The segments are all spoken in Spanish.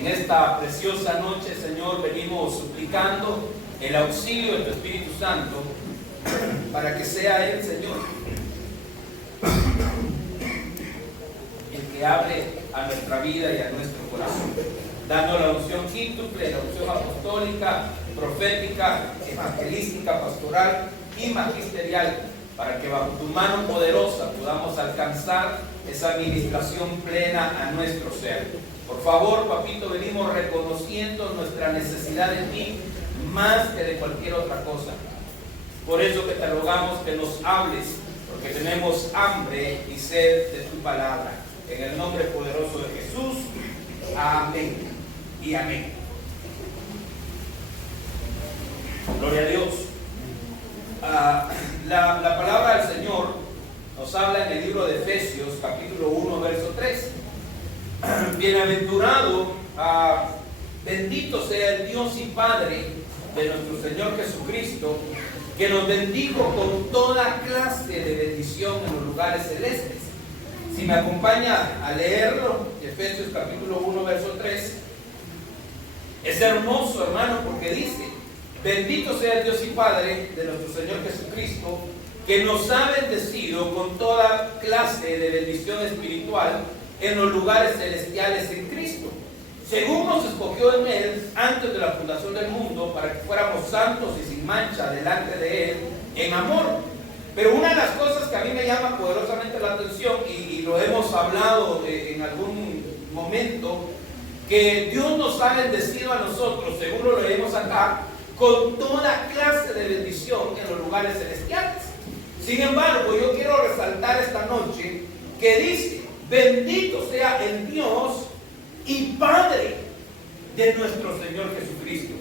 En esta preciosa noche, Señor, venimos suplicando el auxilio de tu Espíritu Santo para que sea Él, Señor, el que hable a nuestra vida y a nuestro corazón, dando la unción quíntuple, la unción apostólica, profética, evangelística, pastoral y magisterial, para que bajo tu mano poderosa podamos alcanzar esa administración plena a nuestro ser. Por favor, papito, venimos reconociendo nuestra necesidad de ti más que de cualquier otra cosa. Por eso que te rogamos que nos hables, porque tenemos hambre y sed de tu palabra. En el nombre poderoso de Jesús, amén y amén. Gloria a Dios. La palabra del Señor nos habla en el libro de Efesios, capítulo 1, verso 3. Bienaventurado, bendito sea el Dios y Padre de nuestro Señor Jesucristo, que nos bendijo con toda clase de bendición en los lugares celestes. Si me acompaña a leerlo, Efesios capítulo 1, verso 3, es hermoso, hermano, porque dice: bendito sea el Dios y Padre de nuestro Señor Jesucristo, que nos ha bendecido con toda clase de bendición espiritual en los lugares celestiales en Cristo, según nos escogió en Él antes de la fundación del mundo, para que fuéramos santos y sin mancha delante de Él en amor. Pero una de las cosas que a mí me llama poderosamente la atención, y lo hemos hablado en algún momento, que Dios nos ha bendecido a nosotros, según lo leemos acá, con toda clase de bendición en los lugares celestiales. Sin embargo, yo quiero resaltar esta noche que dice: bendito sea el Dios y Padre de nuestro Señor Jesucristo,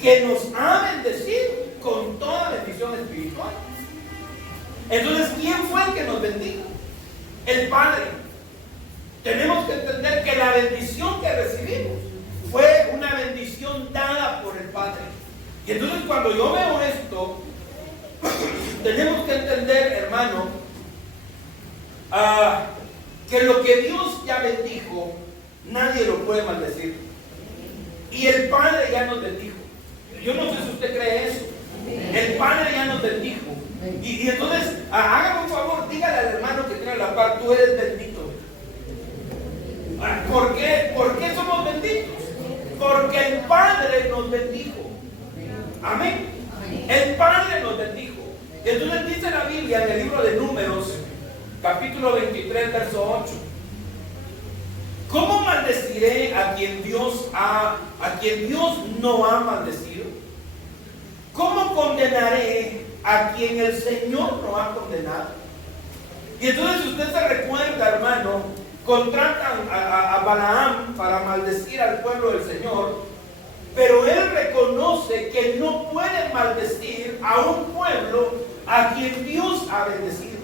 que nos ha bendecido con toda bendición espiritual. Entonces, ¿quién fue el que nos bendijo? El Padre. Tenemos que entender que la bendición que recibimos fue una bendición dada por el Padre. Y entonces, cuando yo veo esto, tenemos que entender, hermano, que lo que Dios ya bendijo, nadie lo puede maldecir. Y el Padre ya nos bendijo. Yo no sé si usted cree eso. El Padre ya nos bendijo. Y entonces, hágame un favor, dígale al hermano que tiene la par: tú eres bendito. ¿Por qué? ¿Por qué somos benditos? Porque el Padre nos bendijo. Amén. El Padre nos bendijo. Entonces dice la Biblia en el libro de Números, capítulo 23, verso 8: ¿cómo maldeciré a quien Dios no ha maldecido? ¿Cómo condenaré a quien el Señor no ha condenado? Y entonces, usted se recuerda, hermano, contratan a Balaam para maldecir al pueblo del Señor, pero él reconoce que no puede maldecir a un pueblo a quien Dios ha bendecido.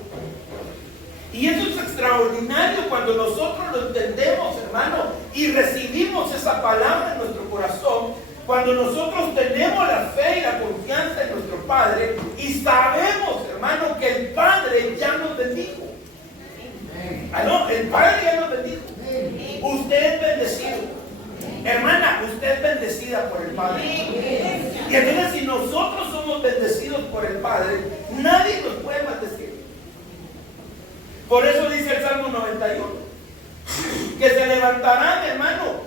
Y eso es extraordinario cuando nosotros lo entendemos, hermano, y recibimos esa palabra en nuestro corazón. Cuando nosotros tenemos la fe y la confianza en nuestro Padre y sabemos, hermano, que el Padre ya nos bendijo. No, el Padre ya nos bendijo. Usted es bendecido. Hermana, usted es bendecida por el Padre. Y entonces, si nosotros somos bendecidos por el Padre, nadie nos puede maldecir. Por eso dice el Salmo 91, que se levantarán, hermano,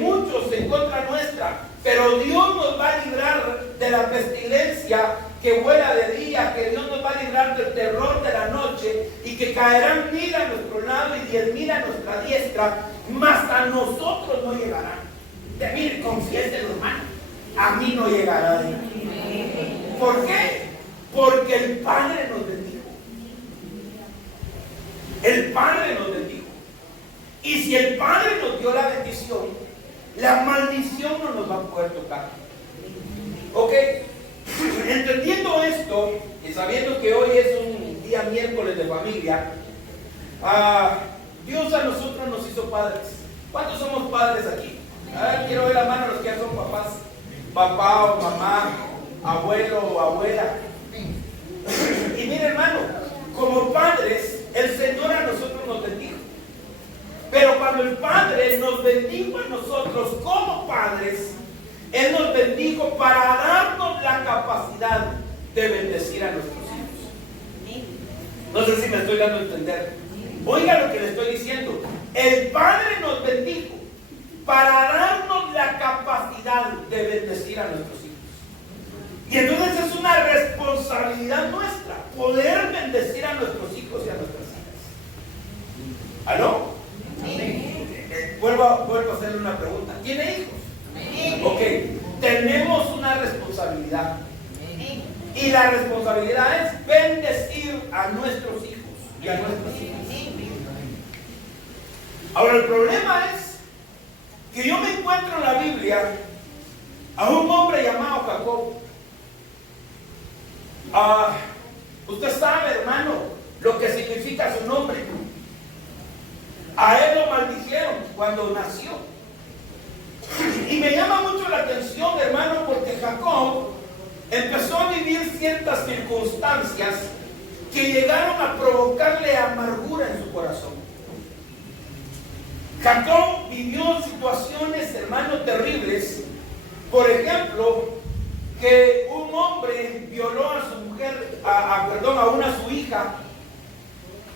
muchos en contra nuestra, pero Dios nos va a librar de la pestilencia que vuela de día, que Dios nos va a librar del terror de la noche, y que caerán 1000 a nuestro lado y 10,000 a nuestra diestra, mas a nosotros no llegarán. Mire, confiéselo, hermano, a mí no llegará. ¿Por qué? Porque el Padre nos bendijo. El Padre nos bendijo. Y si el Padre nos dio la bendición, la maldición no nos va a poder tocar. Ok, entendiendo esto y sabiendo que hoy es un día miércoles de familia, Dios a nosotros nos hizo padres. ¿Cuántos somos padres aquí? Quiero ver la mano a los que ya son papás. Papá o mamá, abuelo o abuela. Y mire, hermano, como padres, el Señor a nosotros nos bendijo. Pero cuando el Padre nos bendijo a nosotros como padres, Él nos bendijo para darnos la capacidad de bendecir a nuestros hijos. No sé si me estoy dando a entender. Oiga lo que le estoy diciendo. El Padre nos bendijo para darnos la capacidad de bendecir a nuestros hijos. Y entonces es una responsabilidad nuestra poder bendecir a nuestros hijos y a nuestras hijas. ¿Aló? Vuelvo a hacerle una pregunta. ¿Tiene hijos? Ok, tenemos una responsabilidad. Y la responsabilidad es bendecir a nuestros hijos y a nuestras hijas. Ahora el problema es que yo me encuentro en la Biblia a un hombre llamado Jacob. Usted sabe, hermano, lo que significa su nombre. A él lo maldijeron cuando nació. Y me llama mucho la atención, hermano, porque Jacob empezó a vivir ciertas circunstancias que llegaron a provocarle amargura en su corazón. Jacob vivió situaciones, hermano, terribles. Por ejemplo, que un hombre violó a su mujer, a su hija.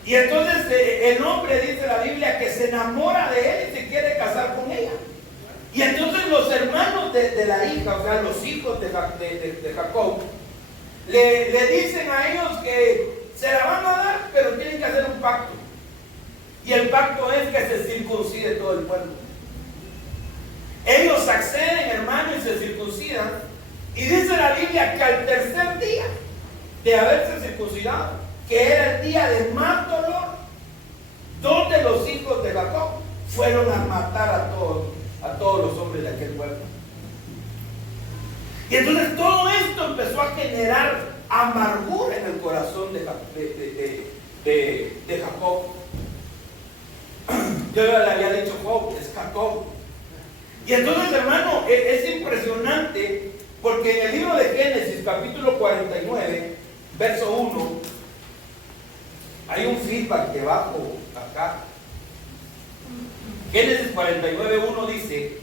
Y entonces el hombre, dice la Biblia, que se enamora de él y se quiere casar con ella. Y entonces los hermanos de la hija, o sea, los hijos de Jacob, le dicen a ellos que se la van a dar, pero tienen que hacer un pacto. Y el pacto es que se circuncide todo el pueblo. Ellos acceden, hermano, y se circuncidan. Y dice la Biblia que al tercer día de haberse circuncidado, que era el día de más dolor, dos de los hijos de Jacob fueron a matar a todos los hombres de aquel pueblo. Y entonces todo esto empezó a generar amargura en el corazón de Jacob. Yo le había dicho Job, es Jacob. Y entonces, hermano, es impresionante porque en el libro de Génesis, capítulo 49, verso 1, hay un feedback debajo acá. Génesis 49:1 dice: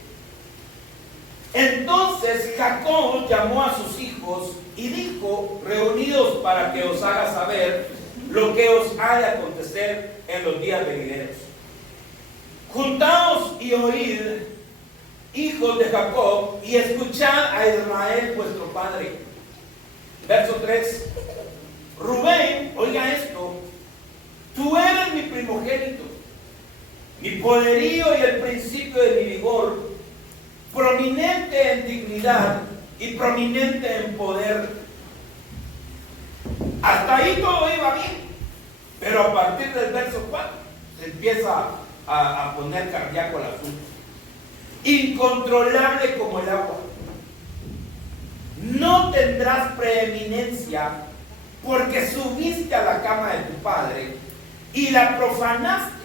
entonces Jacob llamó a sus hijos y dijo: reunidos para que os haga saber lo que os ha de acontecer en los días venideros. Juntaos y oíd, hijos de Jacob, y escuchad a Israel vuestro padre. Verso 3. Rubén, oiga esto: tú eres mi primogénito, mi poderío y el principio de mi vigor, prominente en dignidad y prominente en poder. Hasta ahí todo iba bien, pero a partir del verso 4 se empieza a poner cardíaco el asunto. Incontrolable como el agua. No tendrás preeminencia, porque subiste a la cama de tu padre y la profanaste.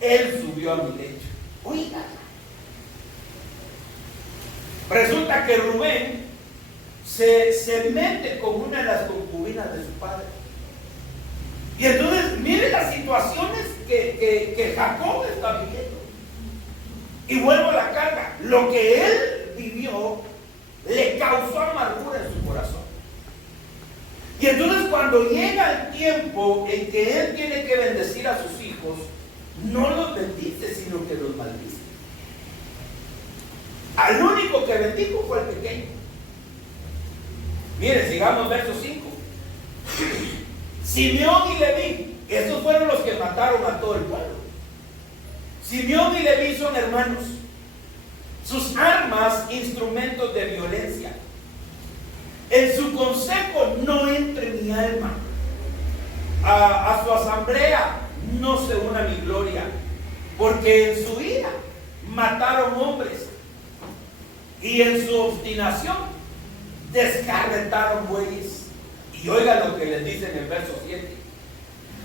Él subió a mi lecho. Oiga. Resulta que Rubén se mete con una de las concubinas de su padre. Y entonces mire las situaciones que Jacob está viviendo. Y vuelvo a la carga. Lo que él vivió le causó amargura en su corazón. Y entonces cuando llega el tiempo en que él tiene que bendecir a sus hijos, no los bendice, sino que los maldice. Al único que bendijo fue el pequeño. Mire, sigamos verso 5. Simeón y Leví, estos fueron los que mataron a todo el pueblo. Simeón y Leví son hermanos. Sus armas, instrumentos de violencia. En su consejo no entre mi alma. A su asamblea no se una mi gloria. Porque en su ira mataron hombres. Y en su obstinación descarretaron bueyes. Y oigan lo que les dice en el verso 7.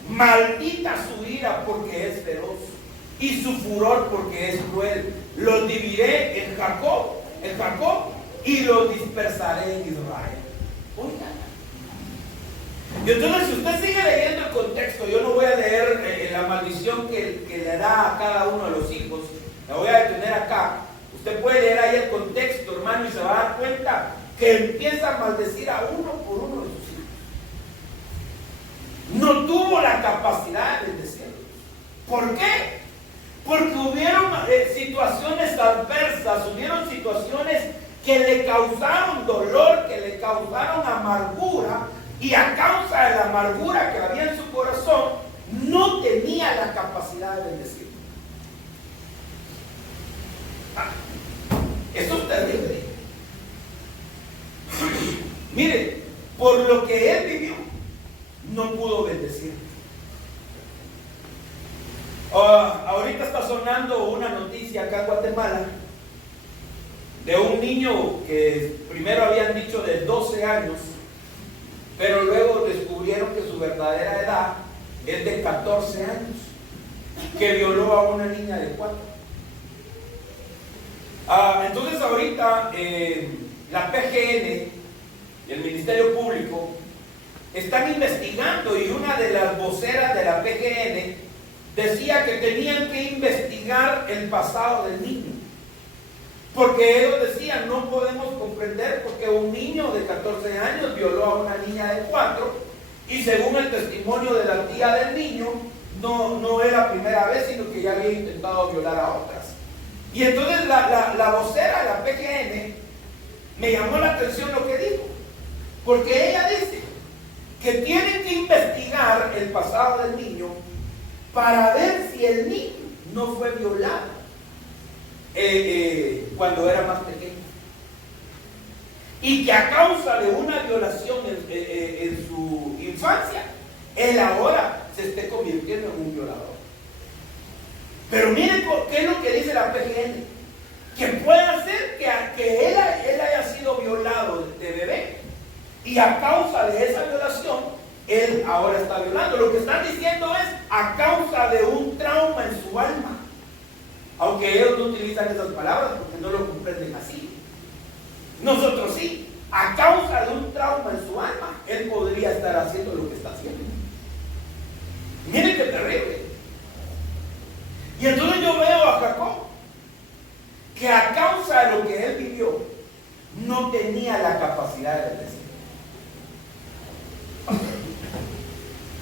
Maldita su ira porque es feroz, y su furor porque es cruel. Los dividiré en Jacob, y los dispersaré en Israel. Oigan. Y entonces, si usted sigue leyendo el contexto, yo no voy a leer la maldición que le da a cada uno de los hijos, la voy a detener acá. Usted puede leer ahí el contexto, hermano, y se va a dar cuenta que empieza a maldecir a uno por uno de sus hijos. No tuvo la capacidad de bendecirlos. ¿Por qué? Porque hubieron situaciones adversas, hubieron situaciones que le causaron dolor, que le causaron amargura, y a causa de la amargura que había en su corazón, no tenía la capacidad de bendecir. Eso es terrible. Mire, por lo que él vivió, no pudo bendecir. Ahorita está sonando una noticia acá en Guatemala de un niño que primero habían dicho de 12 años, pero luego descubrieron que su verdadera edad es de 14 años, que violó a una niña de 4. Entonces ahorita la PGN y el Ministerio Público están investigando, y una de las voceras de la PGN decía que tenían que investigar el pasado del niño, porque ellos decían: no podemos comprender porque un niño de 14 años violó a una niña de 4, y según el testimonio de la tía del niño, no era la primera vez, sino que ya había intentado violar a otras. Y entonces la vocera de la PGN me llamó la atención lo que dijo, porque ella dice que tienen que investigar el pasado del niño para ver si el niño no fue violado cuando era más pequeño, y que a causa de una violación en su infancia, él ahora se esté convirtiendo en un violador. Pero miren qué es lo que dice la PGN, que puede ser que él haya sido violado de bebé, y a causa de esa violación él ahora está violando. Lo que están diciendo es a causa de un trauma en su alma, aunque ellos no utilizan esas palabras porque no lo comprenden así. Nosotros sí. A causa de un trauma en su alma, él podría estar haciendo lo que está haciendo. Miren qué terrible. Y entonces yo veo a Jacob, que a causa de lo que él vivió, no tenía la capacidad de bendecir.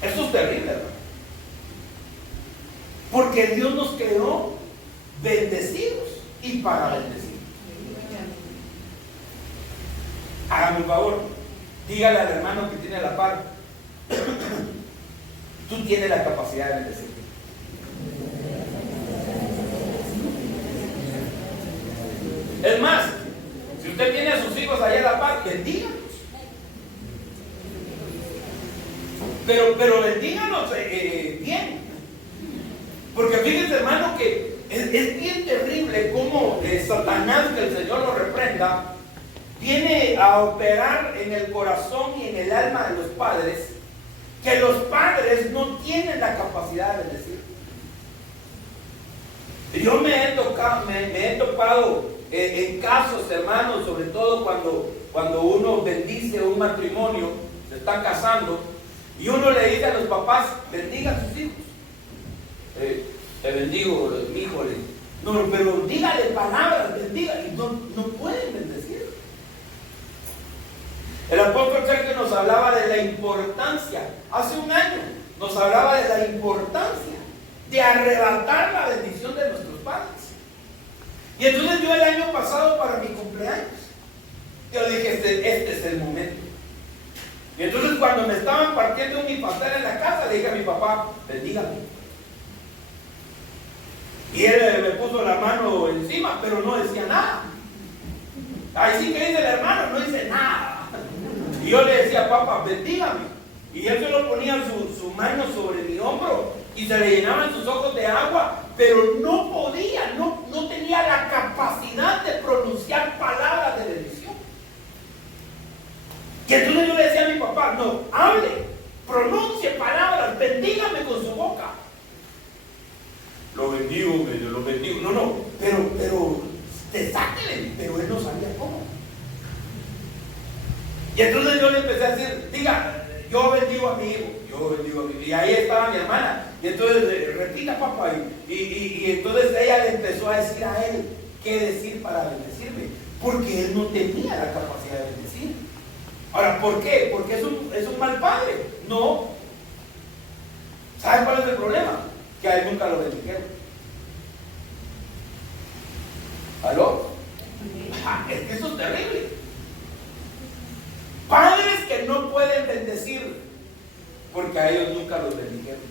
Eso es terrible, hermano. Porque Dios nos creó bendecidos y para bendecir. Hágame un favor, dígale al hermano que tiene a la par: tú tienes la capacidad de bendecir. Es más, si usted tiene a sus hijos allá a la par, bendígalos. Pero bendígalos bien. Porque fíjense, hermano, que es bien terrible cómo Satanás, que el Señor lo reprenda, viene a operar en el corazón y en el alma de los padres, que los padres no tienen la capacidad de bendecir. Yo me he topado en casos, hermanos, sobre todo cuando uno bendice un matrimonio, se están casando, y uno le dice a los papás: bendiga a sus hijos. Te bendigo, mi hijo. No, pero dígale palabras, bendiga, y no pueden bendecir. El apóstol Sergio nos hablaba de la importancia, hace un año nos hablaba de la importancia de arrebatar la bendición de nuestros padres. Y entonces yo el año pasado, para mi cumpleaños, yo dije: este es el momento. Y entonces cuando me estaban partiendo mi pastel en la casa, le dije a mi papá: bendígame. Y él me puso la mano encima, pero no decía nada. Ahí sí que dice el hermano, no dice nada. Y yo le decía: papá, bendígame. Y él solo ponía su mano sobre mi hombro y se le llenaban sus ojos de agua, pero no podía, no tenía la capacidad de pronunciar palabras de bendición. Y entonces yo le decía a mi papá: no, hable, pronuncie palabras, bendígame con su boca. Lo bendigo, lo bendigo. No, pero sáquele, pero él no sabía cómo. Y entonces yo le empecé a decir: diga, yo bendigo a mi hijo, yo bendigo a mi hijo. Y ahí estaba mi hermana. Y entonces, repita papá. Y entonces ella le empezó a decir a él qué decir para bendecirme. Porque él no tenía la capacidad de bendecir. Ahora, ¿por qué? Porque es un mal padre. No. ¿Saben cuál es el problema? Que a él nunca lo bendijeron. ¿Aló? Es que eso es terrible. Padres que no pueden bendecir porque a ellos nunca los bendijeron.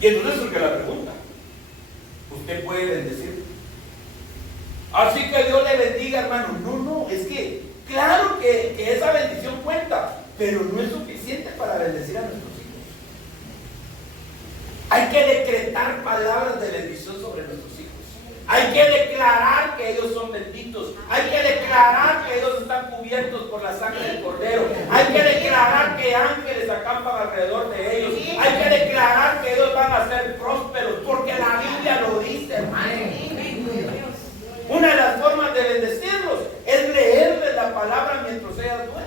Y entonces surge la pregunta: ¿usted puede bendecir? Así que Dios le bendiga, hermano. No, es que claro que esa bendición cuenta, pero no es suficiente para bendecir a nuestros hijos. Hay que decretar palabras de bendición sobre nuestros hijos. Hay que declarar que ellos son benditos. Hay que declarar que ellos están cubiertos por la sangre del Cordero. Hay que declarar que ángeles acampan alrededor de ellos. Hay que declarar que ellos van a ser prósperos, porque la Biblia lo dice, hermano. Una de las formas de bendecirlos es leerles la palabra mientras ellas duermen.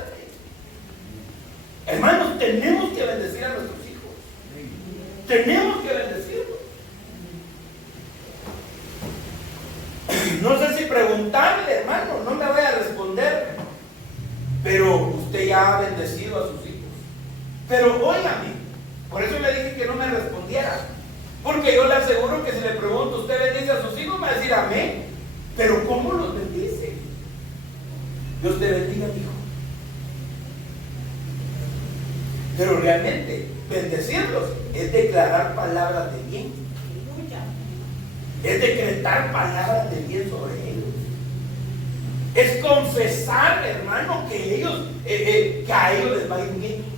Hermanos, tenemos que bendecir a nuestros hijos. Tenemos que bendecirlos. No sé si preguntarle, hermano, no me vaya a responder, pero usted ya ha bendecido a sus hijos. Pero óigame, por eso le dije que no me respondiera, porque yo le aseguro que si le pregunto, ¿usted bendice a sus hijos? Me va a decir amén. Pero ¿cómo los bendice? Dios te bendiga, hijo. Pero realmente bendecirlos es declarar palabras de bien, es decretar palabras de bien sobre ellos, es confesar, hermano, que a ellos les va a ir bien.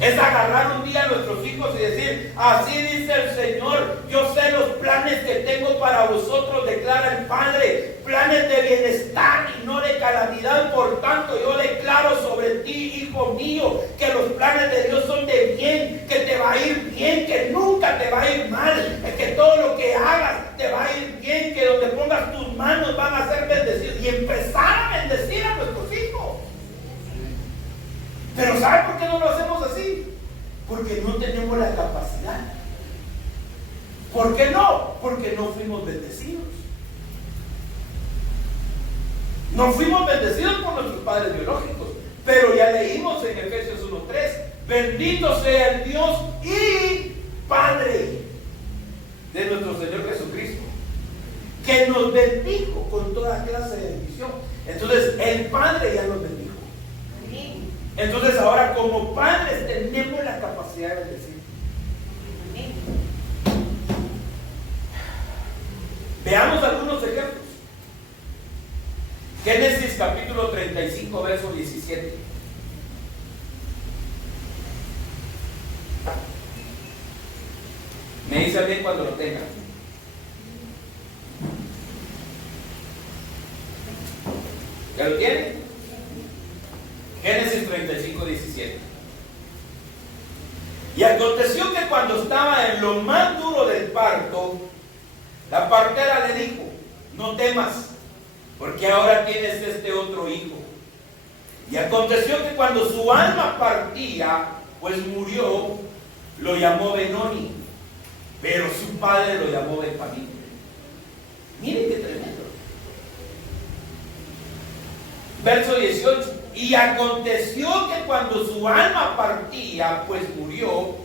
Es agarrar un día a nuestros hijos y decir: así dice el Señor, yo sé los planes que tengo para vosotros, declara el Padre, planes de bienestar y no de calamidad. Por tanto, yo declaro sobre ti, hijo mío, que los planes de Dios son de bien, que te va a ir bien, que nunca te va a ir mal, que todo lo que hagas te va a ir bien, que donde pongas tus manos van a ser bendecidos, y empezar a bendecir a nuestros hijos. Pero ¿sabe por qué no lo hacemos así? Porque no tenemos la capacidad. ¿Por qué no? Porque no fuimos bendecidos. No fuimos bendecidos por nuestros padres biológicos. Pero ya leímos en Efesios 1:3: bendito sea el Dios y Padre de nuestro Señor Jesucristo, que nos bendijo con toda clase de bendición. Entonces el Padre ya nos bendijo. Entonces ahora, como padres, tenemos la capacidad de bendecir. Veamos algunos ejemplos. Génesis capítulo 35, verso 17. Me dice bien cuando lo tenga. ¿Ya lo tiene? Génesis 35, 17. Y aconteció que cuando estaba en lo más duro del parto, la partera le dijo: no temas, porque ahora tienes este otro hijo. Y aconteció que cuando su alma partía, pues murió, lo llamó Benoni, pero su padre lo llamó Benjamín. Miren qué tremendo. Verso 18. Y aconteció que cuando su alma partía, pues murió,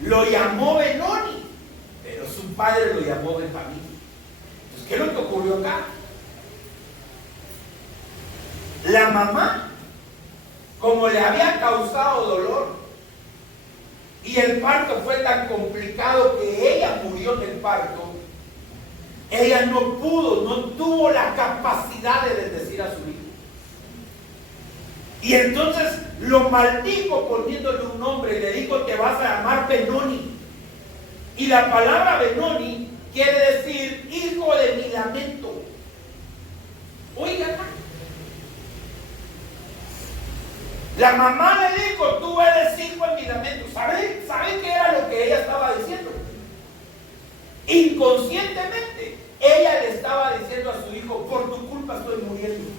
lo llamó Benoni, pero su padre lo llamó Benjamín. Entonces, ¿qué es lo que ocurrió acá? La mamá, como le había causado dolor y el parto fue tan complicado que ella murió en el parto, ella no tuvo la capacidad de bendecir a su hijo. Y entonces lo maldijo poniéndole un nombre y le dijo: te vas a llamar Benoni. Y la palabra Benoni quiere decir hijo de mi lamento. Oigan, la mamá le dijo: tú eres hijo de mi lamento. ¿Saben qué era lo que ella estaba diciendo? Inconscientemente ella le estaba diciendo a su hijo: por tu culpa estoy muriendo.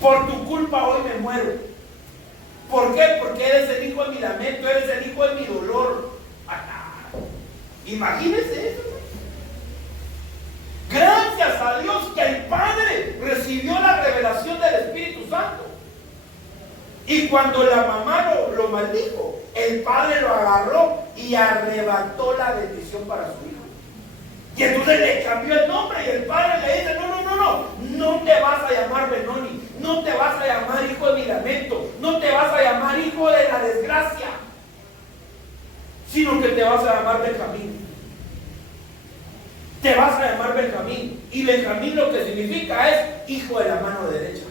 Por tu culpa hoy me muero. ¿Por qué? Porque eres el hijo de mi lamento, eres el hijo de mi dolor. Imagínense eso. Gracias a Dios que el Padre recibió la revelación del Espíritu Santo. Y cuando la mamá lo maldijo, el Padre lo agarró y arrebató la bendición para su hijo. Y entonces le cambió el nombre y el Padre le dice, no te vas a llamar Benoni, no te vas a llamar hijo de mi lamento, no te vas a llamar hijo de la desgracia, sino que te vas a llamar Benjamín. Te vas a llamar Benjamín. Y Benjamín lo que significa es hijo de la mano derecha,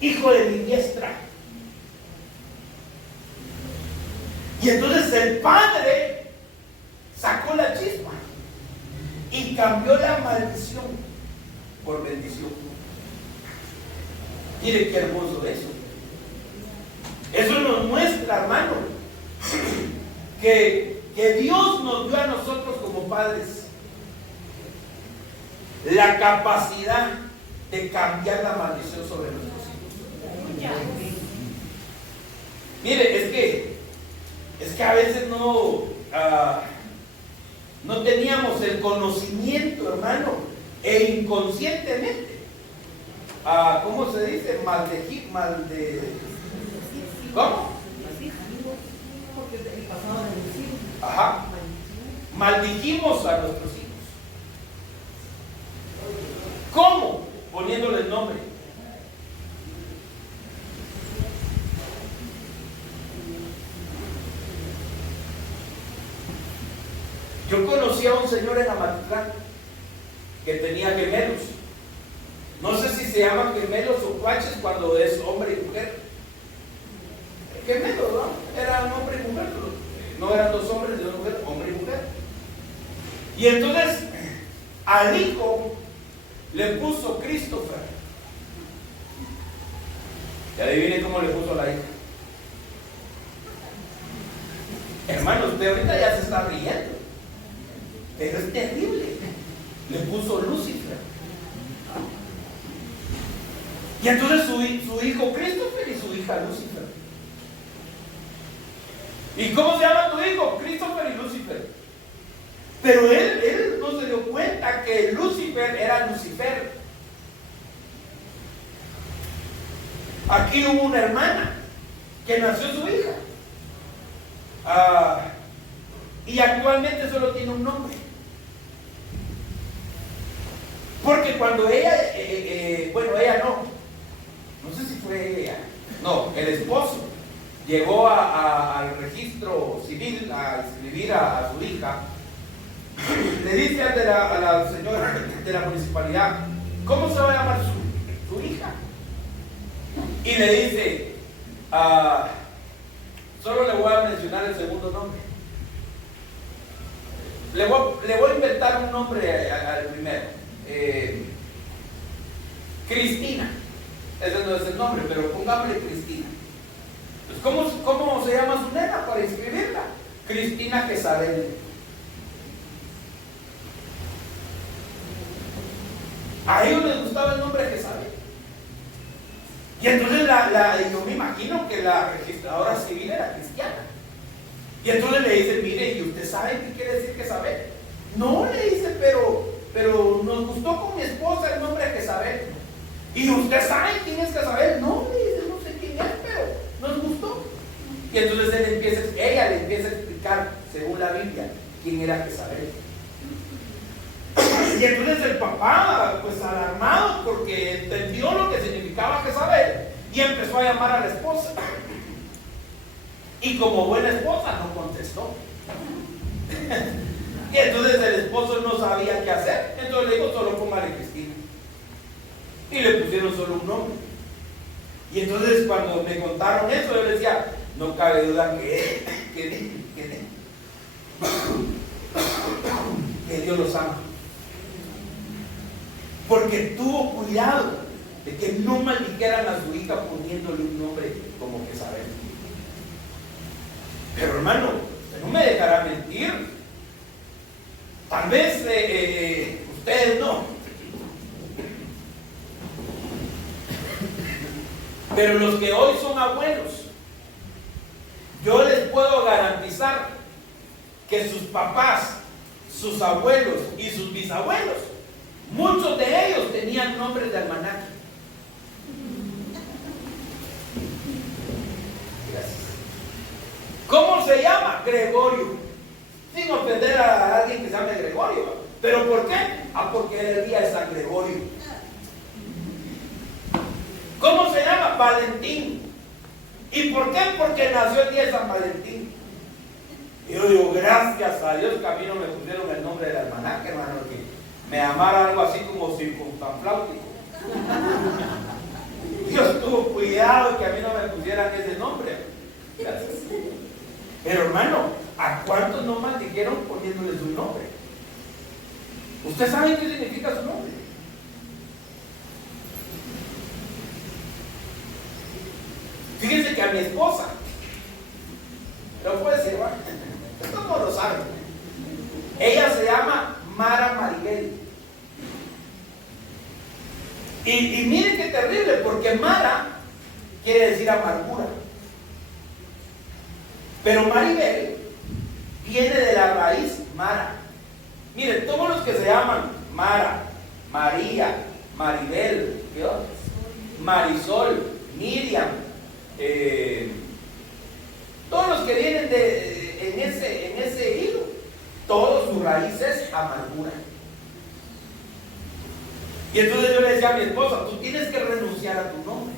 hijo de mi diestra. Y entonces el Padre sacó la chispa y cambió la maldición por bendición. Mire qué hermoso eso. Eso nos muestra, hermano, que Dios nos dio a nosotros como padres la capacidad de cambiar la maldición sobre nuestros hijos. Mire, es que a veces no teníamos el conocimiento, hermano, e inconscientemente, ¿cómo se dice? ¿Cómo? Ajá. Maldijimos a nuestros hijos. ¿Cómo? Poniéndole el nombre. Yo conocí a un señor en Amatitlán que tenía gemelos. No sé si se llaman gemelos o cuaches cuando es hombre y mujer. Gemelos, ¿no? Eran hombre y mujer. No eran dos hombres y dos mujeres, hombre y mujer. Y entonces al hijo le puso Christopher. Y adivinen cómo le puso a la hija. Hermano, usted ahorita ya se está riendo, pero es terrible. Le puso Lucifer. Y entonces su hijo Christopher y su hija Lucifer. ¿Y cómo se llama tu hijo? Christopher y Lucifer. Pero él no se dio cuenta que Lucifer era Lucifer. Aquí hubo una hermana que nació su hija. Y actualmente solo tiene un nombre. Porque cuando ella, ella no sé si fue ella, no, el esposo llegó al registro civil a inscribir a su hija, le dice a la señora de la municipalidad, ¿cómo se va a llamar su hija? Y le dice, solo le voy a mencionar el segundo nombre. Le voy a inventar un nombre al primero. Cristina. Ese no es el nombre, pero pongámosle Cristina. Pues, ¿cómo se llama su nena para inscribirla? Cristina Jezabel. A ellos les gustaba el nombre de Jezabel. Y entonces yo me imagino que la registradora civil era cristiana. Y entonces le dicen, mire, ¿y usted sabe qué quiere decir Jezabel? No, le dice, pero nos gustó con mi esposa el nombre de Jezabel. ¿Y usted sabe quién es Jezabel? No, le dice, no sé quién es, pero nos gustó. Y entonces ella le empieza a explicar, según la Biblia, quién era Jezabel. Y entonces el papá, pues alarmado, porque entendió lo que significaba Jezabel, y empezó a llamar a la esposa. Y como buena esposa no contestó. Y entonces el esposo no sabía qué hacer. Entonces le dijo, solo póngale Cristina. Y le pusieron solo un nombre. Y entonces cuando me contaron eso, yo le decía, no cabe duda que Dios los ama. Porque tuvo cuidado de que no maldijeran a su hija poniéndole un nombre como Jezabel. Pero hermano, usted no me dejará mentir. Tal vez ustedes no. Pero los que hoy son abuelos, yo les puedo garantizar que sus papás, sus abuelos y sus bisabuelos, muchos de ellos tenían nombres de almanaque. Gracias. ¿Cómo se llama? Gregorio. Sin ofender a alguien que se llame Gregorio. ¿Pero por qué? Porque era el día de San Gregorio. ¿Cómo se llama? Valentín. ¿Y por qué? Porque nació el día de San Valentín. Y yo digo, gracias a Dios que a mí no me pusieron el nombre del almanaque, hermano, que me llamara algo así como circunfláutico. Dios tuvo cuidado que a mí no me pusieran ese nombre. Gracias. Pero hermano, ¿a cuántos no maldijeron poniéndole su nombre? ¿Usted sabe qué significa su nombre? Fíjense que a mi esposa, lo puedo decir, ¿verdad? ¿Cómo lo saben? Ella se llama Mara Maribel. Y miren qué terrible, porque Mara quiere decir amargura. Pero Maribel viene de la raíz Mara. Miren, todos los que se llaman Mara, María, Maribel, ¿qué otros? Marisol, Miriam, todos los que vienen en ese hilo, todo su raíz es amargura. Y entonces yo le decía a mi esposa, tú tienes que renunciar a tu nombre,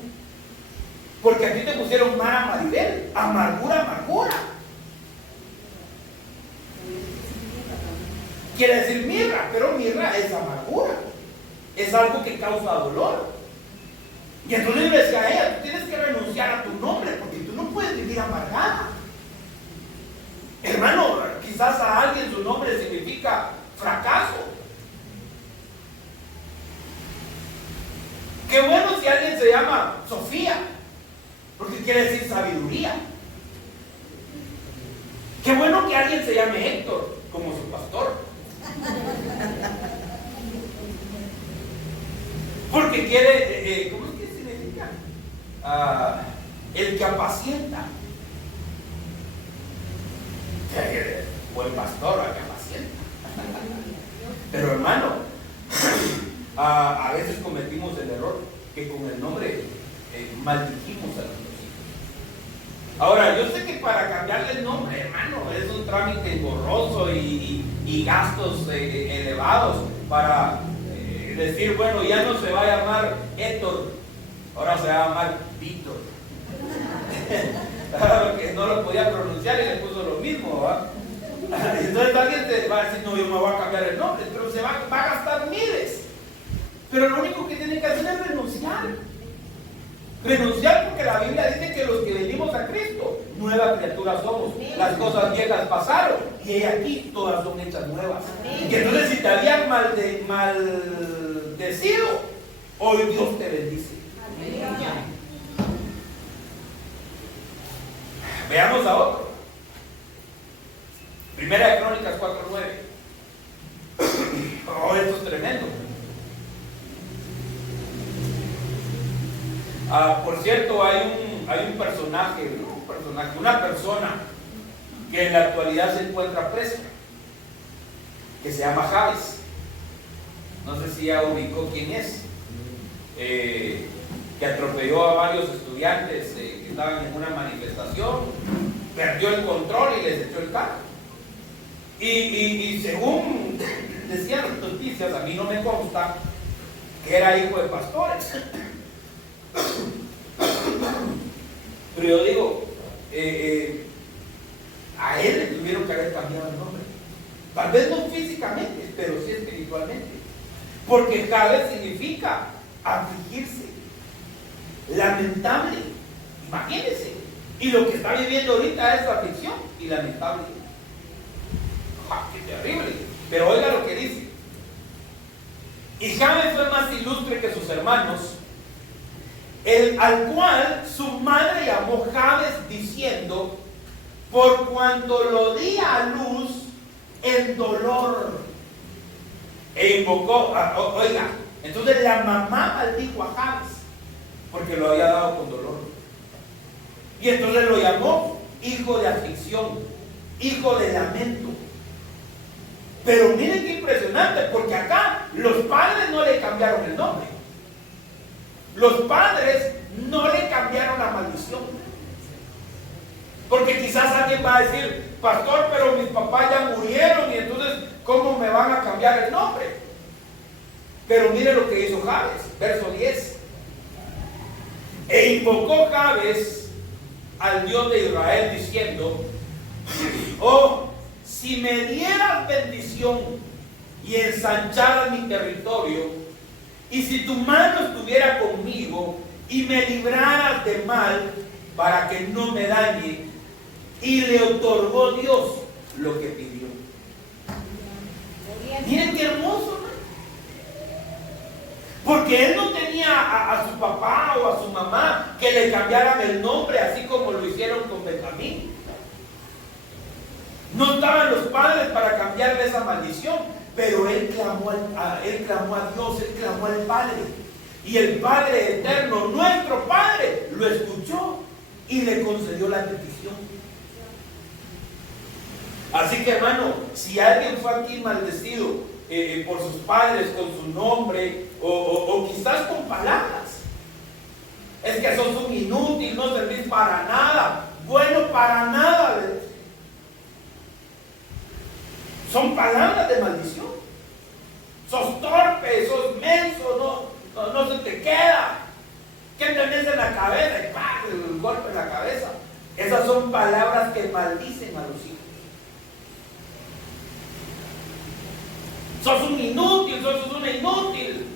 porque a ti te pusieron Mara Maribel, amargura, amargura. Quiere decir mirra, pero mirra es amargura, es algo que causa dolor. Y entonces yo le decía a ella, tú tienes que renunciar a tu nombre, porque tú no puedes vivir amargada. Hermano, quizás a alguien su nombre significa fracaso. Qué bueno si alguien se llama Sofía, porque quiere decir sabiduría. Qué bueno que alguien se llame Héctor, como su pastor, porque quiere, ¿cómo es que significa? El que apacienta. Buen pastor, el que apacienta. Pero hermano, a veces cometimos el error que con el nombre maldijimos a nuestros hijos. Ahora, yo sé que para cambiarle el nombre, hermano, es un trámite engorroso y gastos elevados para decir, bueno, ya no se va a llamar Héctor, ahora se va a llamar Víctor. Claro que no lo podía pronunciar y le puso lo mismo, ¿verdad? Entonces alguien te va a decir, no, yo me voy a cambiar el nombre, pero se va a gastar miles. Pero lo único que tiene que hacer es renunciar. Renunciar, porque la Biblia dice que los que venimos a Cristo, nueva criatura somos. Las cosas viejas pasaron y aquí todas son hechas nuevas. Y entonces si te habían maldecido, hoy Dios te bendice. Veamos a otro. Primera de Crónicas 4:9. Oh, esto es tremendo. Por cierto, hay un personaje, una persona que en la actualidad se encuentra presa, que se llama Javes. No sé si ya ubicó quién es. Que atropelló a varios estudiantes que estaban en una manifestación, perdió el control y les echó el carro. Y según decían las noticias, a mí no me consta que era hijo de pastores. Pero yo digo, a él le tuvieron que haber cambiado el nombre. Tal vez no físicamente, pero sí espiritualmente. Porque Javes significa afligirse, lamentable. Imagínense. Y lo que está viviendo ahorita es aflicción y lamentable. ¡Qué terrible! Pero oiga lo que dice. Y Javes fue más ilustre que sus hermanos, al cual su madre llamó Javes diciendo, por cuanto lo di a luz en dolor. E invocó, oiga, entonces la mamá maldijo a Javes. porque lo había dado con dolor. Y entonces lo llamó hijo de aflicción, hijo de lamento. Pero miren qué impresionante, porque acá los padres no le cambiaron el nombre. Los padres no le cambiaron la maldición. Porque quizás alguien va a decir, pastor, pero mis papás ya murieron y entonces, ¿cómo me van a cambiar el nombre? Pero mire lo que hizo Jabes, verso 10. E invocó Jabes al Dios de Israel diciendo, oh, si me dieras bendición y ensancharas mi territorio, y si tu mano estuviera conmigo y me libraras de mal para que no me dañe, y le otorgó Dios lo que pidió. Miren qué hermoso, ¿no? Porque él no tenía a su papá o a su mamá que le cambiaran el nombre, así como lo hicieron con Benjamín. No estaban los padres para cambiarle esa maldición, pero él clamó a Dios, él clamó al Padre. Y el Padre eterno, nuestro Padre, lo escuchó y le concedió la petición. Así que, hermano, si alguien fue aquí maldecido por sus padres con su nombre o quizás con palabras, es que sos un inútil, no servís para nada, bueno para nada. Son palabras de maldición. Sos torpe, sos menso, no se te queda. ¿Qué tenés en la cabeza? Y ¡pam! El golpe en la cabeza. Esas son palabras que maldicen a los hijos. Sos un inútil, sos una inútil.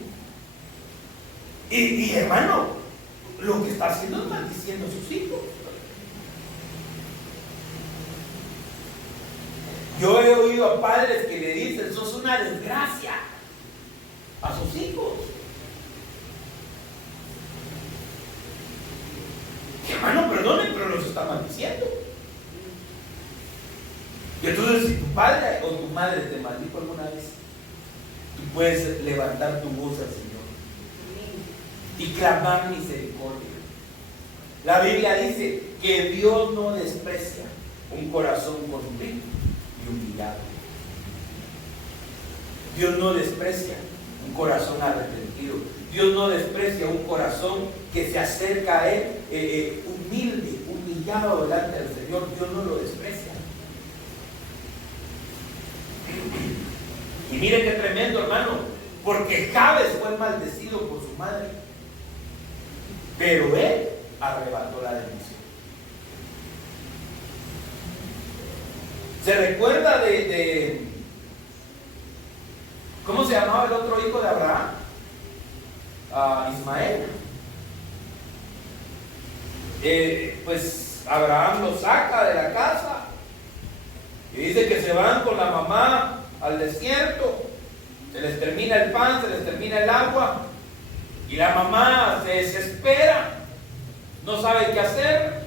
Y hermano, lo que está haciendo es maldiciendo a sus hijos. Yo he oído a padres que le dicen, sos una desgracia a sus hijos. Hermano, perdone, pero los está maldiciendo. Y entonces, si tu padre o tu madre te maldijo alguna vez, tú puedes levantar tu voz al Señor y clamar misericordia. La Biblia dice que Dios no desprecia un corazón contrito y humillado. Dios no desprecia un corazón arrepentido. Dios no desprecia un corazón que se acerca a Él humilde, humillado delante del Señor. Dios no lo desprecia. Y miren qué tremendo, hermano, porque Jabes fue maldecido por su madre, pero él arrebató la bendición. ¿Se recuerda de cómo se llamaba el otro hijo de Abraham? Ismael. Pues Abraham lo saca de la casa y dice que se van con la mamá al desierto, se les termina el pan, se les termina el agua y la mamá se desespera, no sabe qué hacer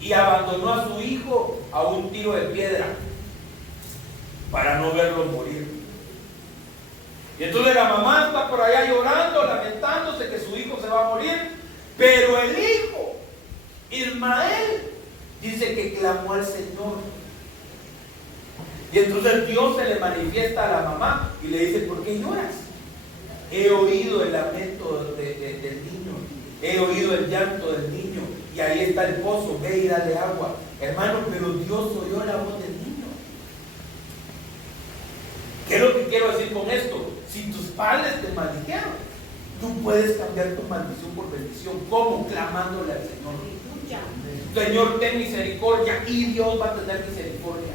y abandonó a su hijo a un tiro de piedra para no verlo morir. Y entonces la mamá está por allá llorando, lamentándose que su hijo se va a morir, pero el hijo, Ismael, dice que clamó al Señor. Y entonces Dios se le manifiesta a la mamá y le dice, ¿por qué lloras? He oído el lamento del niño, he oído el llanto del niño, y ahí está el pozo, ve y dale agua. Hermano, pero Dios oyó la voz del niño. ¿Qué es lo que quiero decir con esto? Si tus padres te maldijeron, tú puedes cambiar tu maldición por bendición. ¿Cómo? Clamándole al Señor. Señor, ten misericordia, y Dios va a tener misericordia.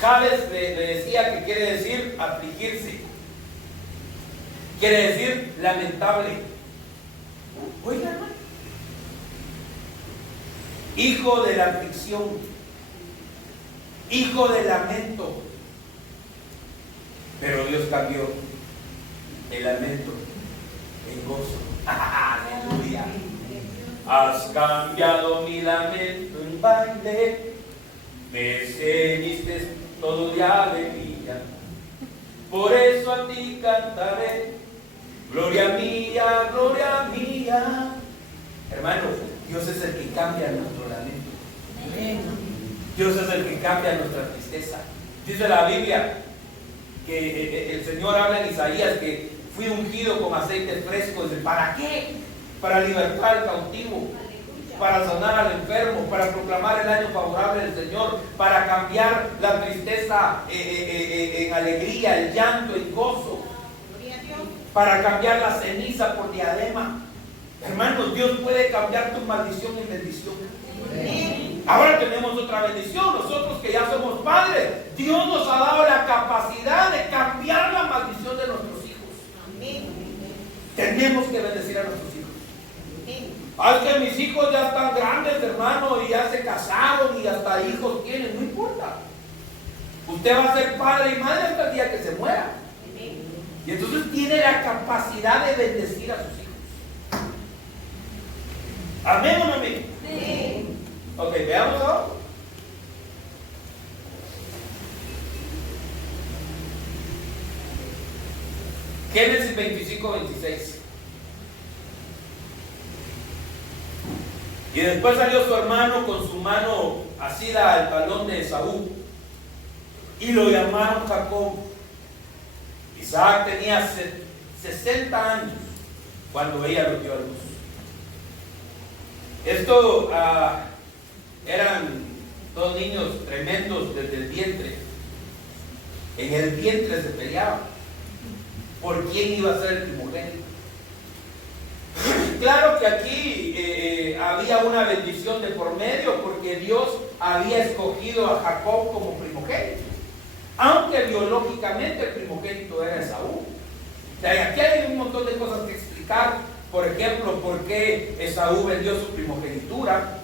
Jabes le decía que quiere decir afligirse, quiere decir lamentable. Oiga, hermano, hijo de la aflicción, hijo de lamento. Pero Dios cambió el lamento en gozo. Aleluya. Has cambiado mi lamento en baile, me ceñiste todo de alegría. Por eso a ti cantaré Gloria mía, gloria mía. Hermano, Dios es el que cambia nuestro lamento. Dios es el que cambia nuestra tristeza. Dice la Biblia que el Señor habla en Isaías que fui ungido con aceite fresco. ¿Para qué? Para libertar al cautivo, para sanar al enfermo, para proclamar el año favorable del Señor, para cambiar la tristeza en alegría, el llanto en gozo, para cambiar la ceniza por diadema. Hermanos, Dios puede cambiar tu maldición en bendición. Ahora tenemos otra bendición. Nosotros que ya somos padres, Dios nos ha dado la capacidad de cambiar la maldición de nuestros hijos. Tenemos que bendecir a nuestros hijos. Es que mis hijos ya están grandes, hermano, y ya se casaron y hasta hijos tienen. No importa. Usted va a ser padre y madre hasta el día que se muera. Y entonces tiene la capacidad de bendecir a sus hijos. ¿Amén o no amén? Sí. Ok, veamos ahora. Génesis 25-26. Y después salió su hermano con su mano asida al talón de Esaú y lo llamaron Jacob. Isaac tenía 60 años cuando ella lo dio a luz. Esto eran dos niños tremendos desde el vientre. En el vientre se peleaban por quién iba a ser el primogénito. Claro que aquí había una bendición de por medio, porque Dios había escogido a Jacob como primogénito, aunque biológicamente el primogénito era Esaú. O sea, aquí hay un montón de cosas que explicar. Por ejemplo, por qué Esaú vendió su primogenitura,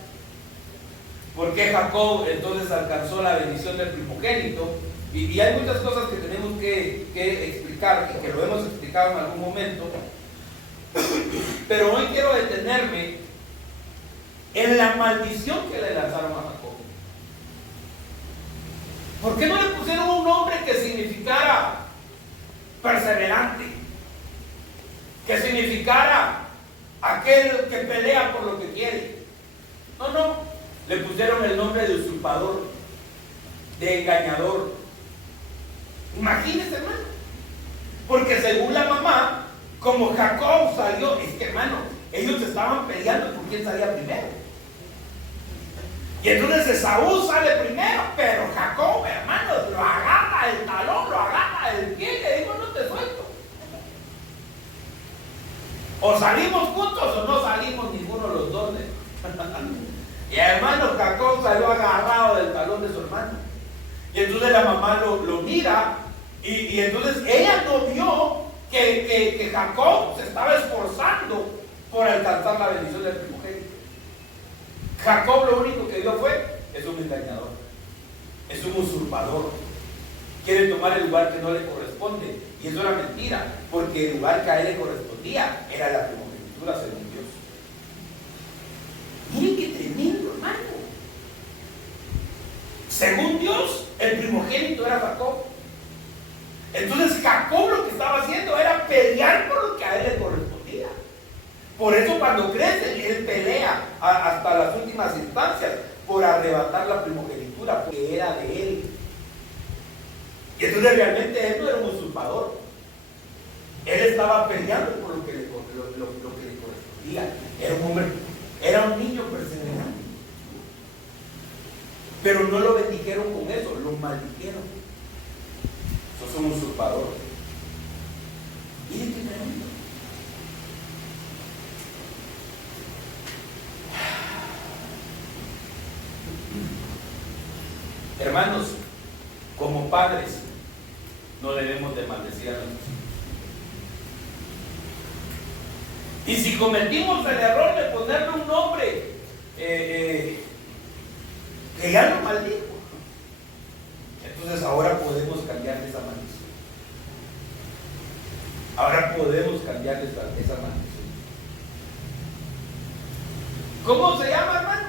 por qué Jacob entonces alcanzó la bendición del primogénito. Y hay muchas cosas que tenemos que explicar y que lo hemos explicado en algún momento. Pero hoy quiero detenerme en la maldición que le lanzaron a Jacob. ¿Por qué no le pusieron un nombre que significara perseverante? Que significara aquel que pelea por lo que quiere. No, le pusieron el nombre de usurpador, de engañador. Imagínense, hermano. Porque según la mamá, como Jacob salió, es que, hermano, ellos estaban peleando por quién salía primero. Y entonces Esaú sale primero, pero Jacob, hermano, lo agarra el talón, lo agarra el pie y le dijo: no te suelto. O salimos juntos o no salimos ninguno de los dos. Y hermano, Jacob salió agarrado del talón de su hermano. Y entonces la mamá lo mira y entonces ella no vio que Jacob se estaba esforzando por alcanzar la bendición del primogénito. Jacob lo único que vio fue: es un engañador, es un usurpador, quiere tomar el lugar que no le corresponde. Y eso era mentira, porque el lugar que a él le correspondía era la primogenitura según Dios. Miren qué tremendo, hermano. Según Dios, el primogénito era Jacob. Entonces Jacob lo que estaba haciendo era pelear por lo que a él le correspondía. Por eso cuando crece, él pelea hasta las últimas instancias por arrebatar la primogenitura, porque era de él. Y entonces realmente él no era un usurpador. Él estaba peleando por lo que le correspondía. Era un hombre, era un niño perseverante. Pero no lo bendijeron con eso, lo maldijeron. Sos un usurpador. Miren qué tremendo. Hermanos, como padres, no debemos de maldecir a nuestros hijos. Y si cometimos el error de ponerle un nombre que ya lo maldijo, entonces ahora podemos cambiar esa maldición. Ahora podemos cambiar esa maldición. ¿Cómo se llama, hermano?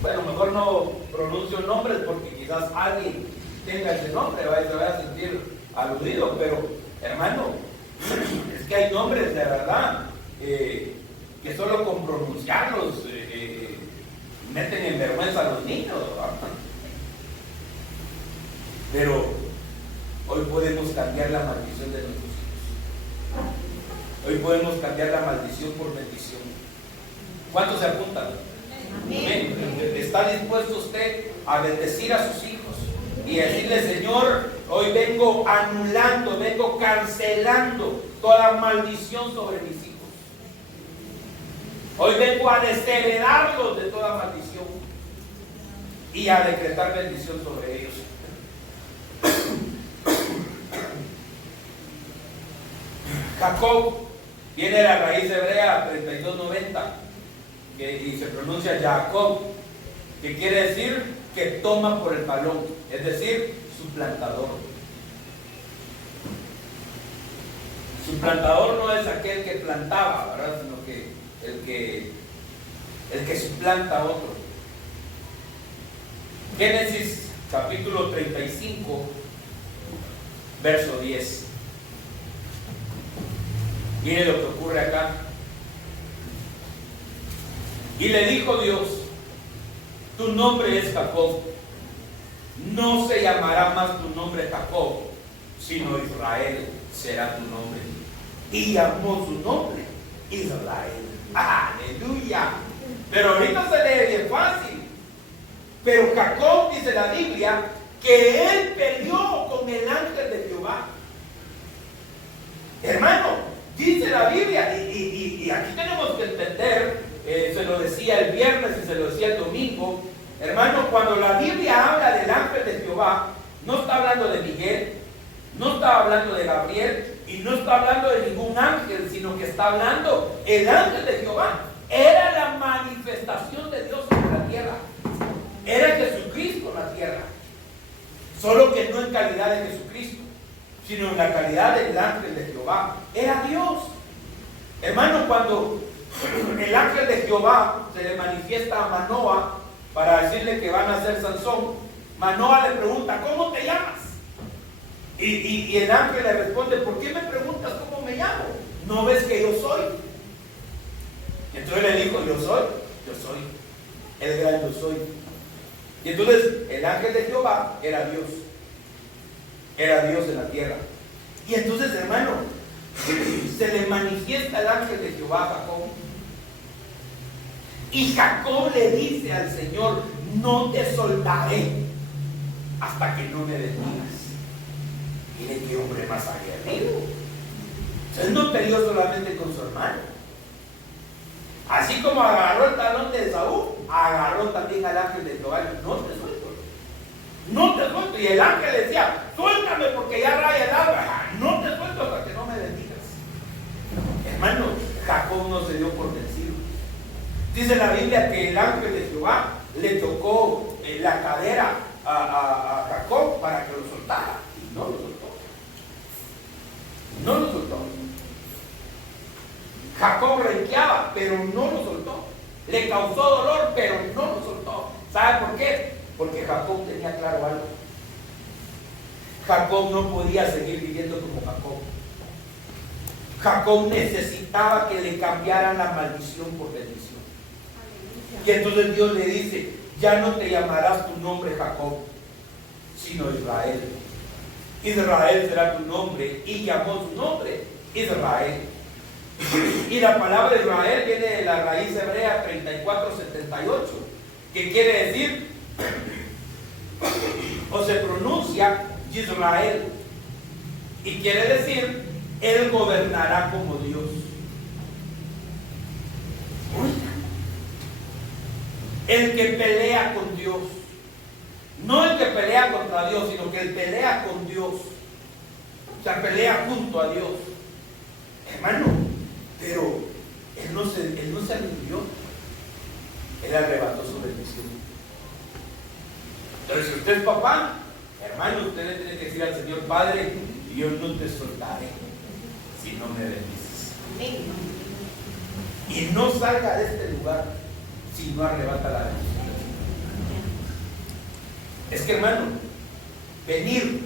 Bueno, mejor no pronuncio nombres porque quizás alguien tenga ese nombre, se vaya a sentir aludido, pero hermano, es que hay nombres de verdad que solo con pronunciarlos meten en vergüenza a los niños, ¿verdad? Pero hoy podemos cambiar la maldición de nuestros hijos. Hoy podemos cambiar la maldición por bendición. ¿Cuántos se apuntan? Amén. ¿Está dispuesto usted a bendecir a sus hijos y decirle: Señor, hoy vengo anulando, vengo cancelando toda maldición sobre mis hijos? Hoy vengo a desheredarlos de toda maldición y a decretar bendición sobre ellos. Jacob viene de la raíz hebrea 3290 y se pronuncia Jacob, que quiere decir que toma por el balón, es decir, suplantador. Suplantador no es aquel que plantaba, ¿verdad? Sino que el que suplanta a otro. Génesis capítulo 35, verso 10. Mire lo que ocurre acá. Y le dijo Dios: tu nombre es Jacob, no se llamará más tu nombre Jacob, sino Israel será tu nombre. Y llamó su nombre Israel. ¡Aleluya! Pero ahorita se lee bien fácil. Pero Jacob, dice la Biblia, que él peleó con el ángel de Jehová. Hermano, dice la Biblia, y aquí tenemos que entender, se lo decía el viernes y se lo decía el domingo, hermano, cuando la Biblia habla del ángel de Jehová, no está hablando de Miguel, no está hablando de Gabriel, y no está hablando de ningún ángel, sino que está hablando el ángel de Jehová. Era la manifestación de Dios en la tierra, era Jesucristo en la tierra, solo que no en calidad de Jesucristo, sino en la calidad del ángel de Jehová. Era Dios. Hermano, cuando el ángel de Jehová se le manifiesta a Manoa para decirle que van a ser Sansón, Manoa le pregunta: ¿cómo te llamas? Y el ángel le responde: ¿por qué me preguntas cómo me llamo? ¿No ves que yo soy? Entonces le dijo: yo soy el gran yo soy. Y entonces el ángel de Jehová era Dios en la tierra. Y entonces, hermano, se le manifiesta el ángel de Jehová a Jacob, y Jacob le dice al Señor: no te soltaré hasta que no me bendigas. Miren qué hombre más aguerrido. Él no peleó solamente con su hermano, así como agarró el talón de Saúl, agarró también al ángel de Jehová. No te suelto, no te suelto. Y el ángel decía: suéltame porque ya raya el agua. No te suelto hasta que no me bendigas. Hermano, Jacob no se dio por vencido. Dice la Biblia que el ángel de Jehová le tocó la cadera a Jacob para que lo soltara, y no lo soltó. No lo soltó. Jacob renqueaba, pero no lo soltó. Le causó dolor, pero no lo soltó. ¿Sabe por qué? Porque Jacob tenía claro algo. Jacob no podía seguir viviendo como Jacob. Jacob necesitaba que le cambiaran la maldición por bendición. Y entonces Dios le dice: ya no te llamarás tu nombre Jacob, sino Israel. Israel será tu nombre. Y llamó su nombre Israel. Y la palabra Israel viene de la raíz hebrea 3478, que quiere decir, o se pronuncia Israel, y quiere decir: él gobernará como Dios. El que pelea con Dios, no el que pelea contra Dios, sino que él pelea con Dios, o sea, pelea junto a Dios. Hermano, pero él no se rindió, él arrebató su bendición. Entonces, si usted es papá, hermano, usted le tiene que decir al Señor: Padre, yo no te soltaré si no me bendices. Y no salga de este lugar si no arrebata la bendición. Es que, hermano, venir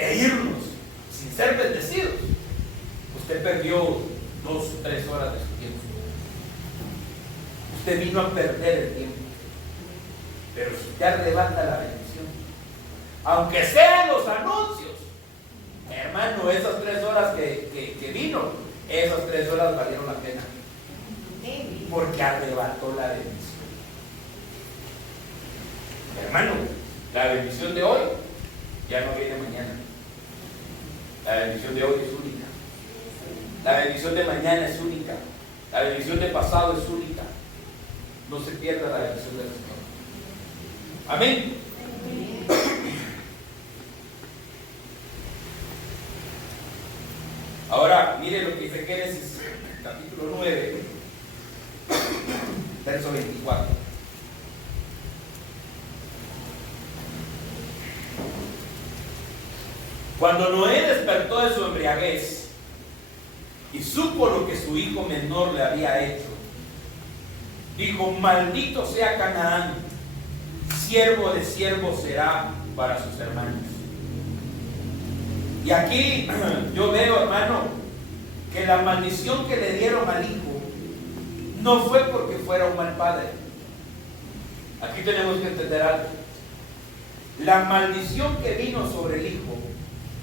e irnos sin ser bendecidos, usted perdió 2 o 3 horas de su tiempo. Usted vino a perder el tiempo. Pero si usted arrebata la bendición, aunque sean los anuncios, hermano, esas 3 horas que vino, esas 3 horas valieron la pena, porque arrebató la bendición. Hermano, la bendición de hoy ya no viene mañana. La bendición de hoy es única. La bendición de mañana es única. La bendición de pasado es única. No se pierda la bendición del Señor. Amén. Ahora, mire lo que dice Génesis, capítulo 9, verso 24. Cuando Noé despertó de su embriaguez y supo lo que su hijo menor le había hecho, dijo: maldito sea Canaán, siervo de siervos será para sus hermanos. Y aquí yo veo, hermano, que la maldición que le dieron al hijo no fue porque fuera un mal padre. Aquí tenemos que entender algo. La maldición que vino sobre el hijo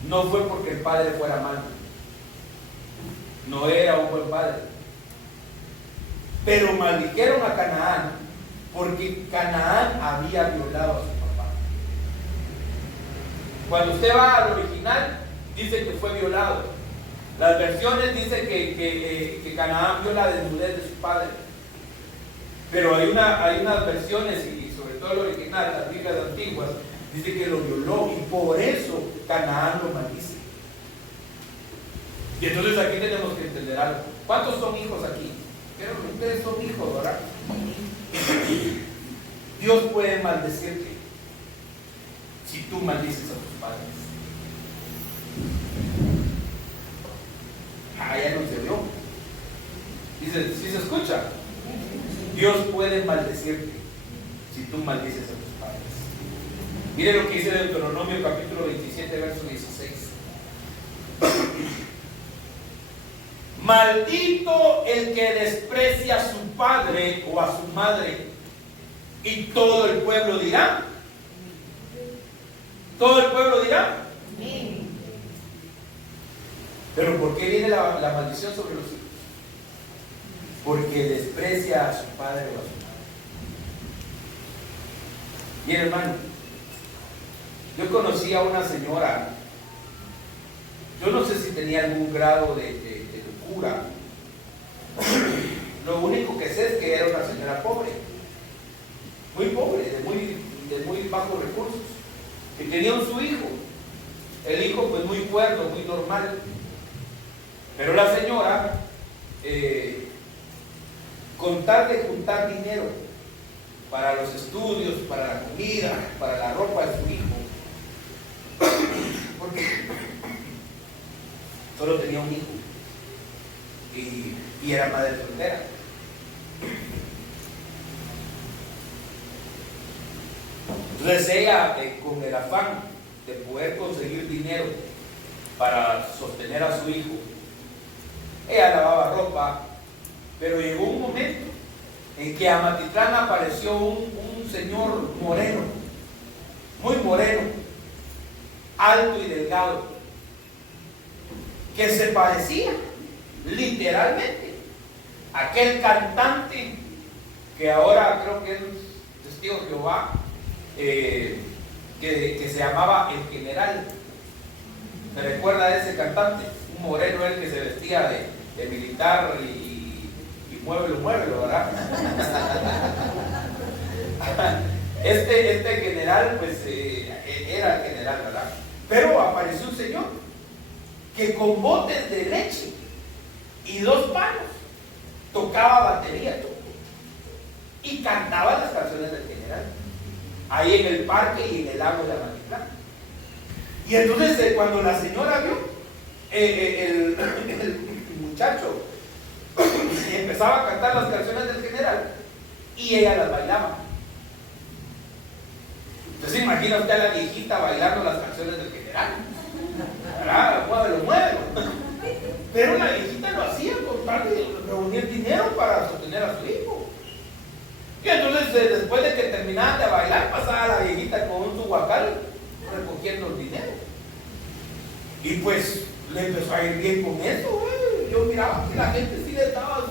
no fue porque el padre fuera malo. No era un buen padre. Pero maldijeron a Canaán porque Canaán había violado a su papá. Cuando usted va al original, dice que fue violado. Las versiones dicen que Canaán vio la desnudez de su padre. Pero hay unas versiones, y sobre todo el original, las Biblias antiguas, dice que lo violó y por eso Canaán lo maldice. Y entonces aquí tenemos que entender algo. ¿Cuántos son hijos aquí? Pero ustedes son hijos, ¿verdad? Dios puede maldecirte si tú maldices a tus padres. Ya no se vio. Dice, ¿sí se escucha? Dios puede maldecirte si tú maldices a tus padres. Mire lo que dice Deuteronomio capítulo 27, verso 16. Maldito el que desprecia a su padre o a su madre. Y todo el pueblo dirá. Todo el pueblo dirá. Pero ¿por qué viene la maldición sobre los hijos? Porque desprecia a su padre o a su madre. Bien, hermano, yo conocí a una señora. Yo no sé si tenía algún grado de locura. Lo único que sé es que era una señora pobre, muy pobre, de muy bajos recursos, que tenía su hijo. El hijo pues muy cuerdo, muy normal. Pero la señora, con tal de juntar dinero para los estudios, para la comida, para la ropa de su hijo, porque solo tenía un hijo y era madre soltera. Entonces ella, con el afán de poder conseguir dinero para sostener a su hijo, ella lavaba ropa. Pero llegó un momento en que a Matitlán apareció un señor moreno, muy moreno, alto y delgado, que se parecía literalmente a aquel cantante que ahora creo que es testigo de Jehová, que se llamaba El General. ¿Se recuerda de ese cantante? Un moreno él que se vestía de militar y muévelo, ¿verdad? Este general, pues era el general, ¿verdad? Pero apareció un señor que con botes de leche y 2 palos tocaba batería y cantaba las canciones del general ahí en el parque y en el lago de la Matitlán. Y entonces cuando la señora vio el muchacho empezaba a cantar las canciones del general y ella las bailaba. Entonces imagina usted a la viejita bailando las canciones del general. ¿verdad? Muévelo. Pero la viejita lo hacía con tal de reunir dinero para sostener a su hijo. Y entonces, después de que terminaban de bailar, pasaba la viejita con un tuhuacal recogiendo el dinero. Y pues le empezó a ir bien con eso, güey. Yo miraba que la gente sí le daba.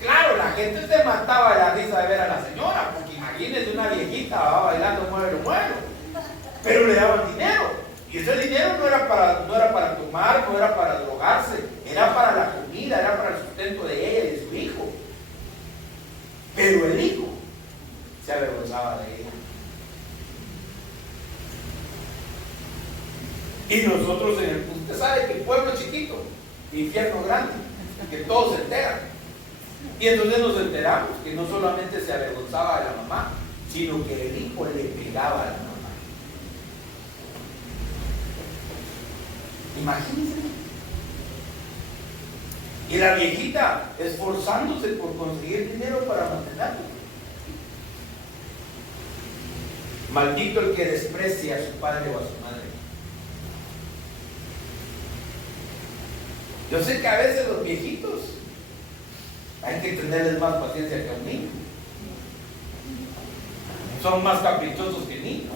Claro, la gente se mataba de la risa de ver a la señora, porque imagínense una viejita bailando muévelo. Pero le daban dinero. Y ese dinero no era para tomar, no era para drogarse, era para la comida, era para el sustento de ella y de su hijo. Pero el hijo se avergonzaba de ella. Y nosotros usted sabe que pueblo chiquito, infierno grande, que todos se enteran. Y entonces nos enteramos que no solamente se avergonzaba de la mamá, sino que el hijo le pegaba a la mamá. Imagínense. Y la viejita esforzándose por conseguir dinero para mantenerlo. Maldito el que desprecia a su padre o a su madre. Yo sé que a veces los viejitos hay que tenerles más paciencia que a un niño. Son más caprichosos que niños.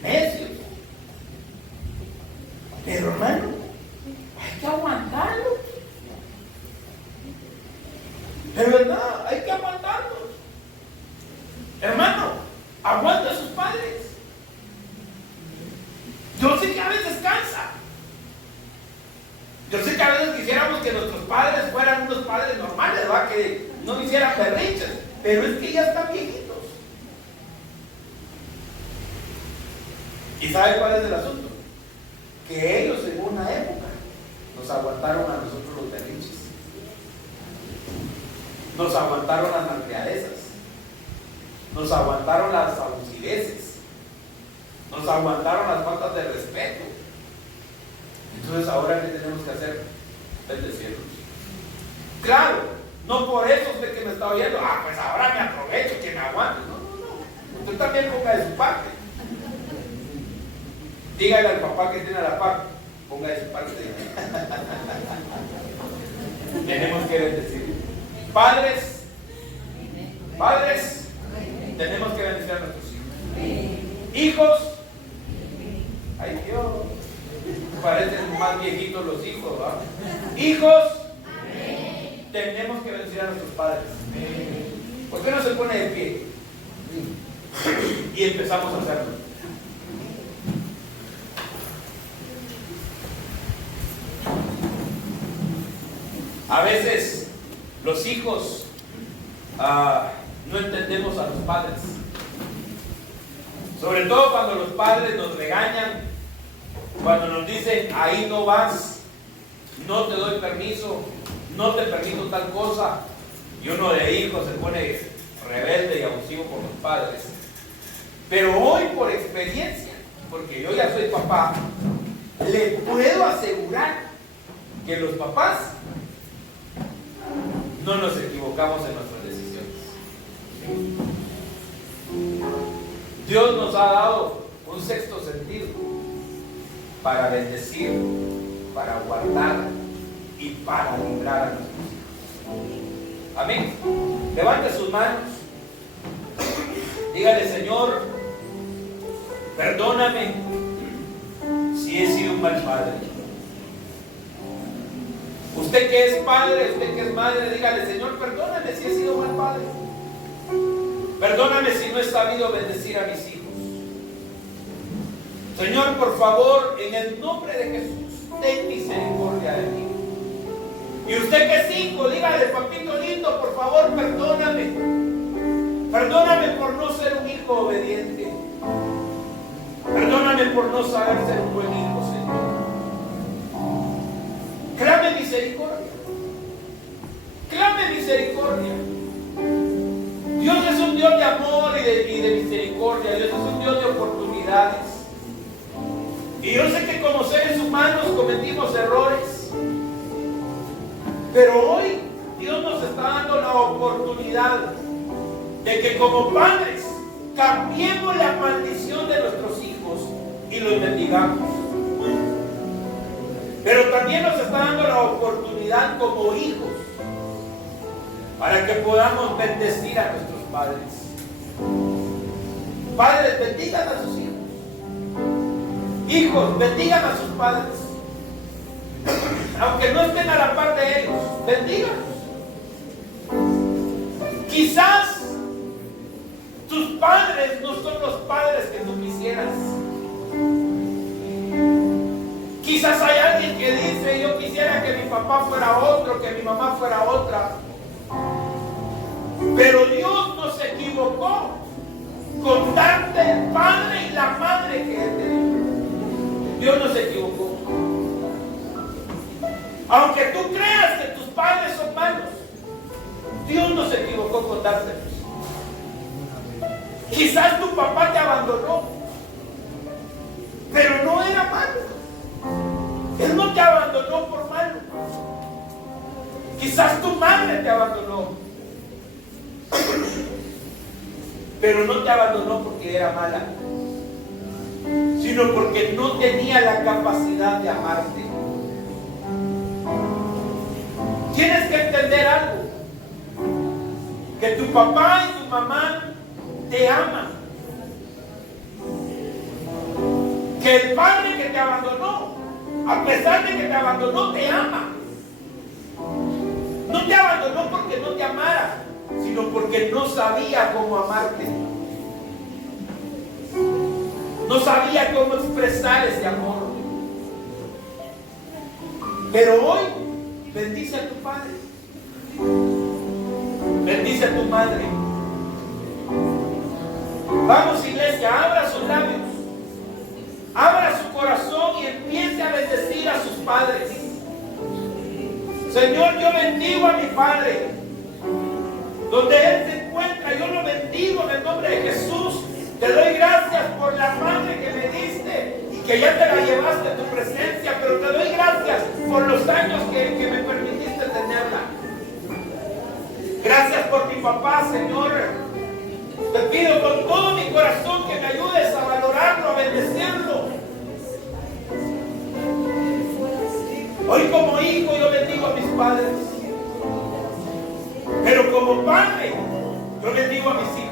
Necios. Pero hermano, hay que aguantarlos. De verdad, hay que aguantarlos. Hermano, aguanta a sus padres. Yo sé que a veces cansa. Yo sé que a veces quisiéramos que nuestros padres fueran unos padres normales, ¿verdad? Que no hicieran berrinches. Pero es que ya están viejitos. ¿Y sabe cuál es el asunto? Que ellos en una época nos aguantaron a nosotros los berrinches, nos aguantaron las malcriadezas, nos aguantaron las abusiveces, nos aguantaron las faltas de respeto. Entonces ahora ¿qué tenemos que hacer? Bendecirlos. Claro, no por eso usted que me está oyendo, pues ahora me aprovecho, que me aguante. No, usted también ponga de su parte. Dígale al papá que tiene a la par, ponga de su parte. Tenemos que bendecir. Padres, tenemos que bendecir a nuestros hijos. Hijos, ay Dios, parecen más viejitos los hijos, ¿verdad? Hijos, tenemos que bendecir a nuestros padres. ¿Por qué no se pone de pie? Y empezamos a hacerlo. A veces los hijos no entendemos a los padres. Sobre todo cuando los padres nos regañan, cuando nos dicen, ahí no vas, no te doy permiso, no te permito tal cosa. Y uno de hijos se pone rebelde y abusivo con los padres. Pero hoy por experiencia, porque yo ya soy papá, le puedo asegurar que los papás no nos equivocamos en nuestras decisiones. Dios nos ha dado un sexto sentido para bendecir, para guardar y para librar a nuestros hijos. Amén. Levante sus manos. Dígale, Señor, perdóname si he sido un mal padre. Usted que es padre, usted que es madre, dígale, Señor, perdóname si he sido mal padre. Perdóname si no he sabido bendecir a mis hijos. Señor, por favor, en el nombre de Jesús, ten misericordia de mí. Y usted que es hijo, dígale, papito lindo, por favor, perdóname. Perdóname por no ser un hijo obediente. Perdóname por no saber ser un buen hijo, Señor. Clame misericordia. Clame misericordia. Dios es un Dios de amor y de misericordia. Dios es un Dios de oportunidades. Y yo sé que como seres humanos cometimos errores. Pero hoy Dios nos está dando la oportunidad de que como padres cambiemos la maldición de nuestros hijos y los bendigamos. Pero también nos está dando la oportunidad como hijos para que podamos bendecir a nuestros padres. Padres, bendigan a sus hijos. Hijos, bendigan a sus padres. Aunque no estén a la par de ellos, bendíganlos. Quizás tus padres no son los padres que tú quisieras. Quizás hay alguien que dice: yo quisiera que mi papá fuera otro, que mi mamá fuera otra. Pero Dios no se equivocó con darte el padre y la madre que Él te dio. Dios no se equivocó. Aunque tú creas que tus padres son malos, Dios no se equivocó con dártelos. Quizás tu papá te abandonó, pero no era malo. Él no te abandonó por malo. Quizás tu madre te abandonó, pero no te abandonó porque era mala, sino porque no tenía la capacidad de amarte. Tienes que entender algo: que tu papá y tu mamá te aman. Que el padre que te abandonó, a pesar de que te abandonó, te ama. No te abandonó porque no te amara, sino porque no sabía cómo amarte. No sabía cómo expresar ese amor. Pero hoy, bendice a tu padre. Bendice a tu madre. Vamos, iglesia, abra sus labios, abra su corazón y empiece a bendecir a sus padres. Señor, yo bendigo a mi padre. Donde él se encuentra, yo lo bendigo en el nombre de Jesús. Te doy gracias por la madre que me diste y que ya te la llevaste a tu presencia, pero te doy gracias por los años que me permitiste tenerla. Gracias por mi papá, Señor. Te pido con todo mi corazón que me ayudes a valorarlo, a bendecirlo. Hoy como hijo yo bendigo a mis padres, pero como padre yo bendigo a mis hijos.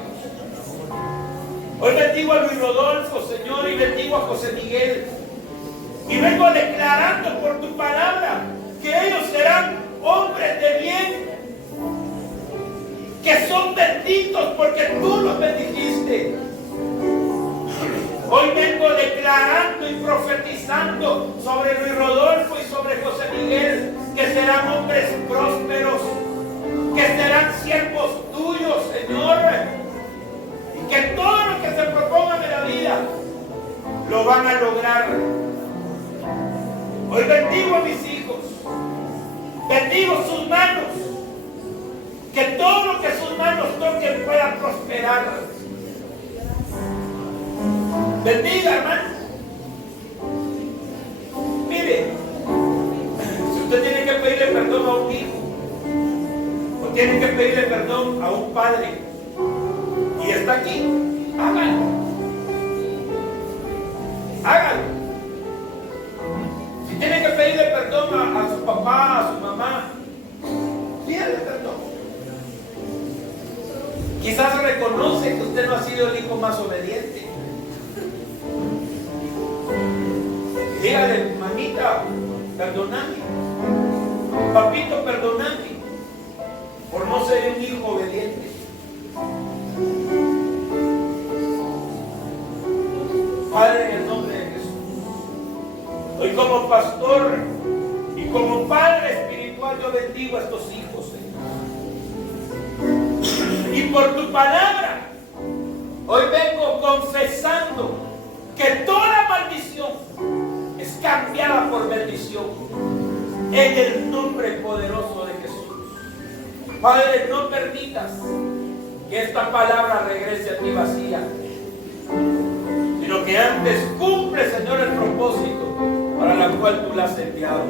Hoy bendigo a Luis Rodolfo, Señor, y bendigo a José Miguel. Y vengo declarando por tu palabra que ellos serán hombres de bien, que son benditos porque tú los bendijiste. Hoy vengo declarando y profetizando sobre Luis Rodolfo y sobre José Miguel, que serán hombres prósperos, que serán siervos tuyos, Señor, y que todo lo que se propongan en la vida lo van a lograr. Hoy bendigo a mis hijos, bendigo sus manos, que todo lo que sus manos toquen pueda prosperar. Bendiga, hermano. Mire, si usted tiene que pedirle perdón a un hijo, o tiene que pedirle perdón a un padre, y está aquí, hágalo. Hágalo. Si tiene que pedirle perdón a su papá, a su mamá, pídale perdón. Quizás reconoce que usted no ha sido el hijo más obediente. Dígale: mamita, perdóname. Papito, perdóname por no ser un hijo obediente. Padre, en el nombre de Jesús, hoy como pastor y como padre espiritual yo bendigo a estos hijos, Señor. Y por tu palabra hoy vengo confesando que toda maldición es cambiada por bendición en el nombre poderoso de Jesús. Padre, no permitas que esta palabra regrese a ti vacía, sino que antes cumple, Señor, el propósito para la cual tú la has enviado.